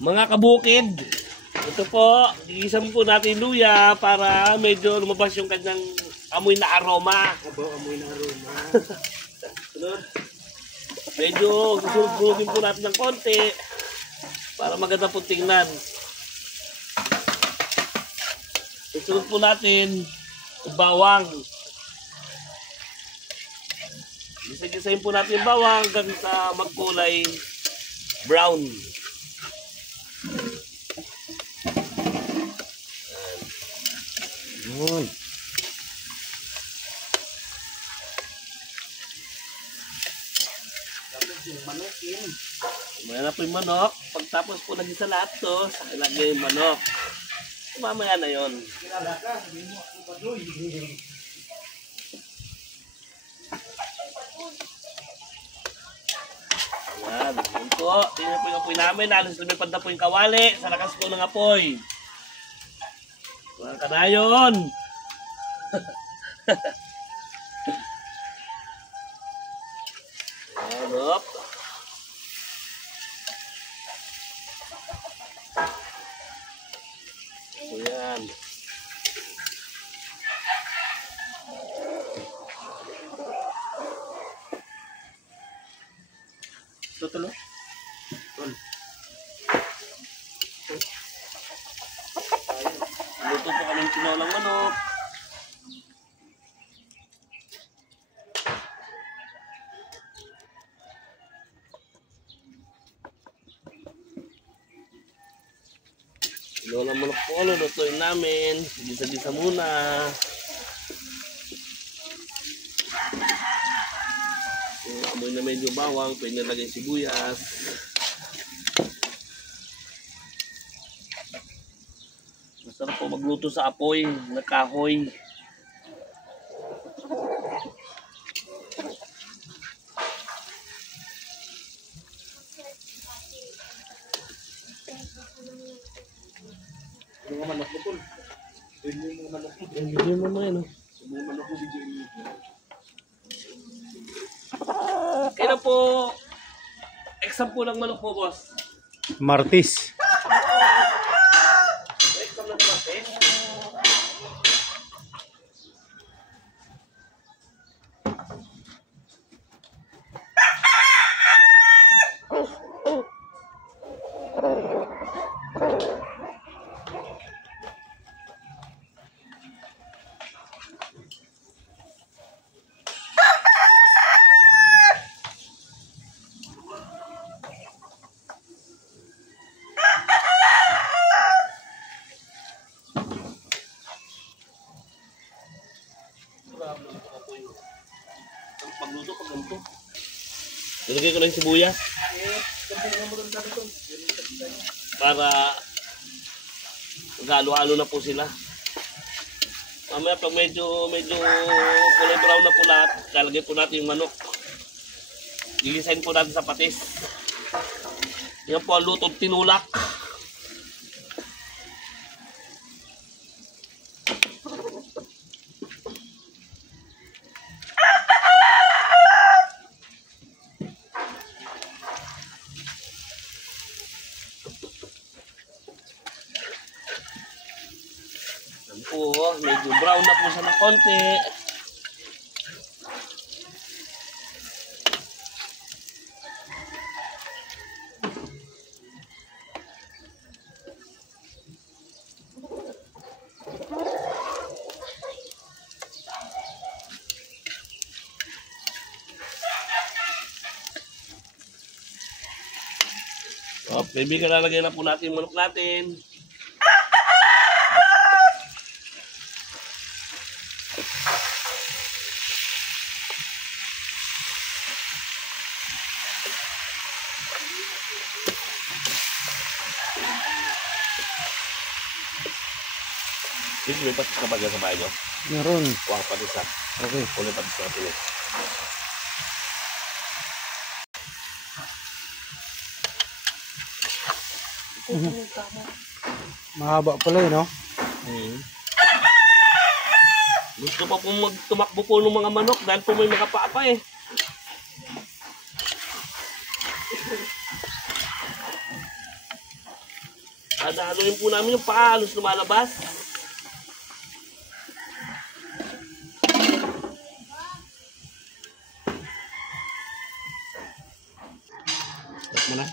Mga kabukid, ito po, iisam po natin luya para medyo lumabas yung kanyang amoy na aroma. Amoy na aroma. Medyo susunod-sunodin po natin ng konti para maganda po tingnan. Susunod po natin yung bawang. Gisa-gisahin po natin yung bawang hanggang sa magkulay brown. Yun. Tapos yung manok yun. Mamaya na po yung manok. Pagtapos po nagisa lahat to, saka ilagay yung manok. Mamaya na yun. Kilala ka, sabihin mo ako ba doy? Yan. Yun po. Tingnan po yung apoy namin. Alas lumipad na po yung kawali. Sa lakas po ng apoy. Mga kanayon. Yan, op. So, yan. Tutulo? Tol. Luto po kami ng tinolang manok. Tinolang manok po, lulutuin namin. Gisa-gisa muna. Yung amoy na medyo bawang, pwede nilagay sibuyas. Masarap po magluto sa apoy na kahoy. Yung manok mo tol. Yung manok mo. Hindi mo naman yun. Yung manok mo video yun. Kaya po, exam po ng manok mo, boss. Martis. Exam na naman, eh. Ang pagluto pag ganito. Nilagay ko lang yung sibuyas. Para mag-halo-halo na po sila. Mamaya pag medyo kulay brown na po lahat, lalagay po natin yung manok. Gilisain po natin sa patis. Yan po ang lutong tinulak. Yan po, medyo brown na po siya ng konti. So, baby, lalagay na po natin yung manok natin. Sige, may patis ka ba dyan sa bahay nyo? Meron. Huwag patis ha. Okay. Kulit patis natin eh. Mahaba pala yun, no? Gusto pa pong magtumakbo po ng mga manok dahil po may mga paa pa eh. Halo-haloin po namin yung paa, halos lumalabas. Stop mo na.